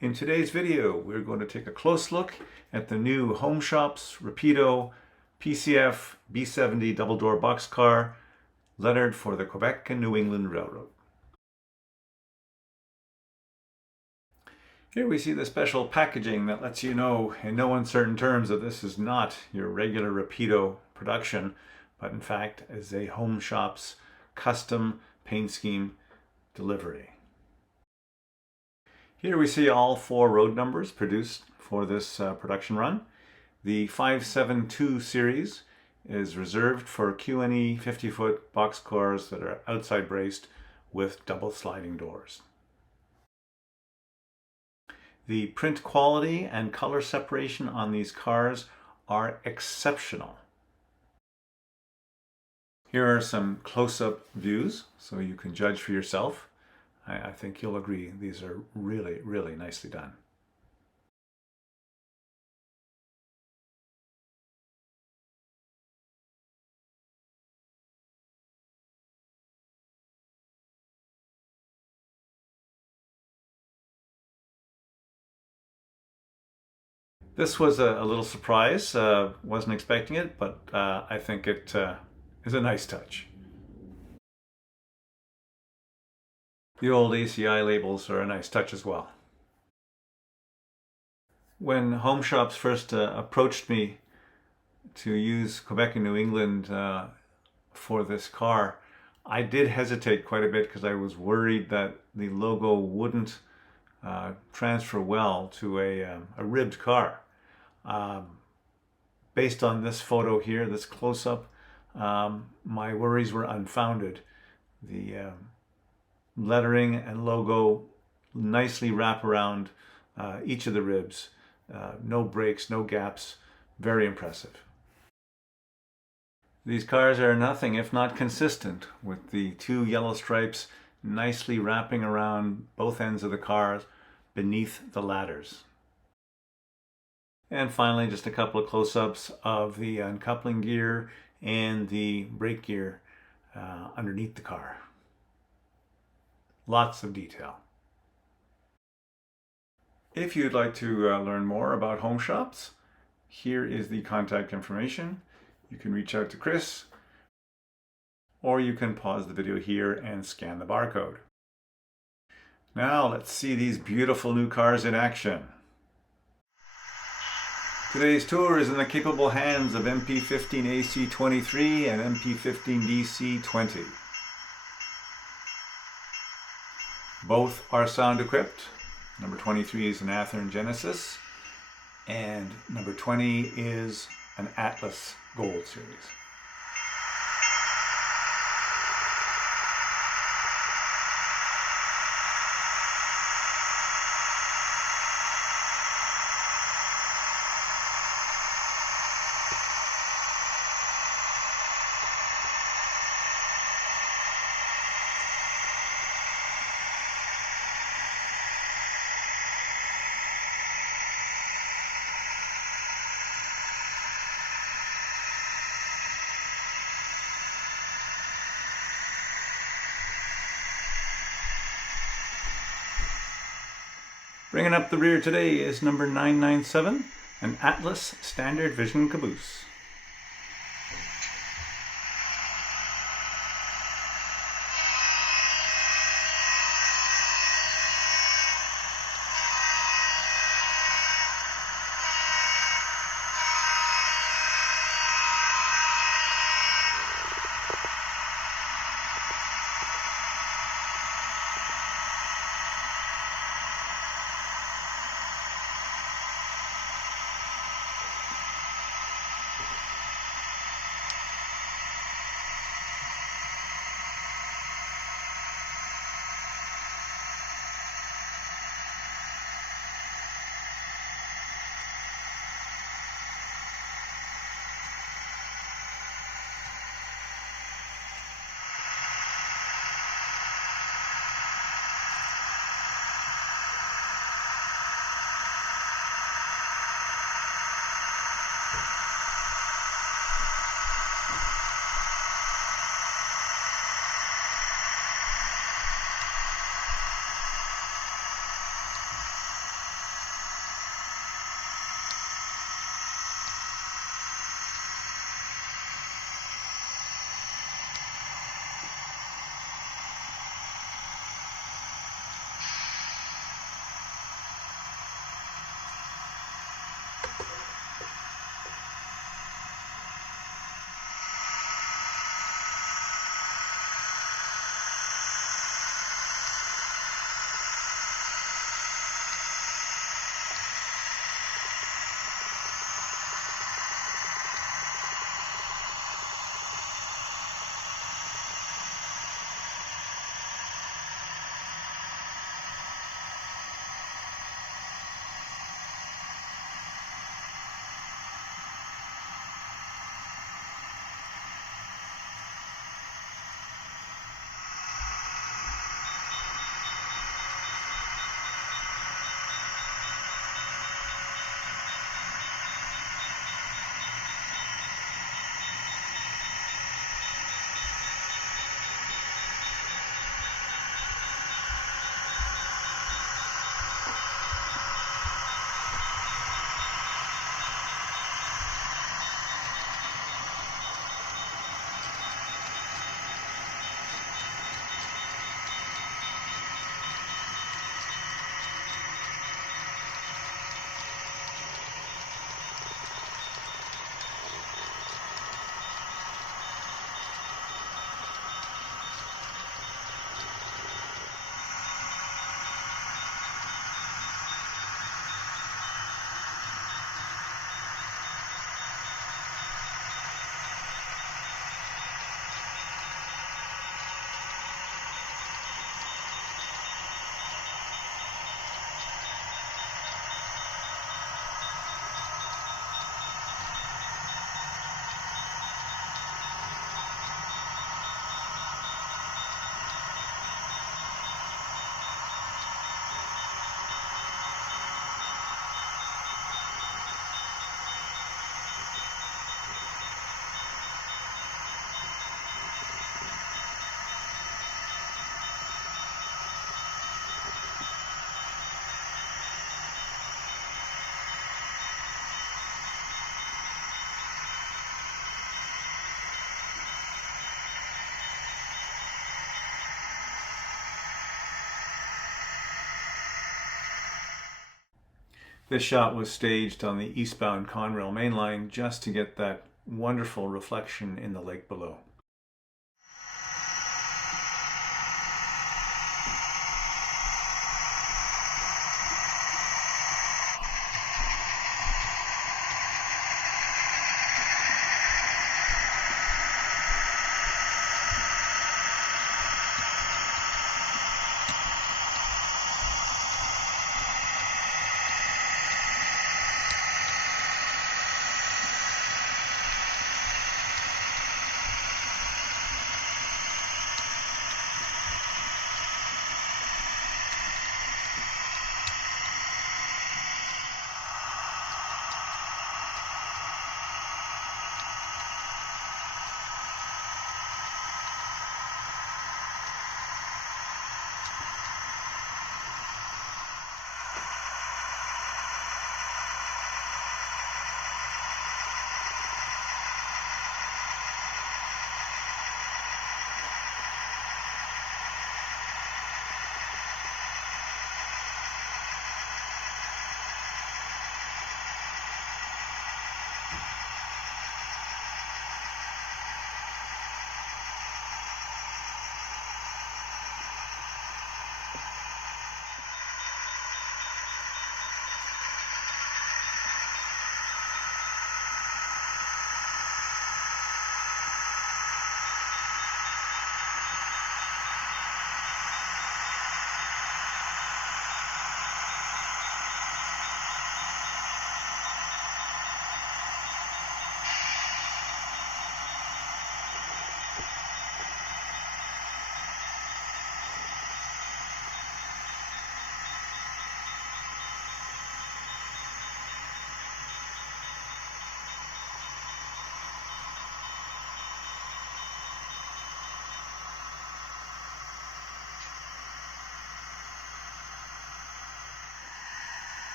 In today's video, we're going to take a close look at the new Home Shops Rapido PCF B70 double-door boxcar lettered for the Quebec and New England Railroad. Here we see the special packaging that lets you know in no uncertain terms that this is not your regular Rapido production, but in fact is a Home Shops custom paint scheme delivery. Here we see all 4 road numbers produced for this production run. The 572 series is reserved for Q&NE 50-foot boxcars that are outside braced with double sliding doors. The print quality and color separation on these cars are exceptional. Here are some close-up views so you can judge for yourself. I think you'll agree these are really, really nicely done. This was a little surprise. Wasn't expecting it, but I think it is a nice touch. The old ACI labels are a nice touch as well. When Home Shops first approached me to use Quebec and New England for this car, I did hesitate quite a bit because I was worried that the logo wouldn't transfer well to a ribbed car. Based on this photo here, this close-up, my worries were unfounded. The lettering and logo nicely wrap around each of the ribs. No breaks, no gaps. Very impressive. These cars are nothing if not consistent, with the 2 yellow stripes nicely wrapping around both ends of the cars beneath the ladders. And finally, just a couple of close-ups of the uncoupling gear and the brake gear underneath the car. Lots of detail. If you'd like to learn more about Home Shops, here is the contact information. You can reach out to Chris, or you can pause the video here and scan the barcode. Now let's see these beautiful new cars in action. Today's tour is in the capable hands of MP15AC23 and MP15DC20. Both are sound equipped. Number 23 is an Athearn Genesis, and number 20 is an Atlas Gold Series. Bringing up the rear today is number 997, an Atlas Standard Vision caboose. This shot was staged on the eastbound Conrail main line just to get that wonderful reflection in the lake below.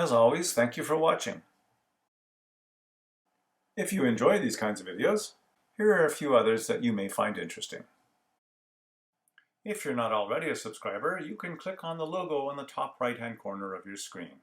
As always, thank you for watching. If you enjoy these kinds of videos, here are a few others that you may find interesting. If you're not already a subscriber, you can click on the logo on the top right-hand corner of your screen.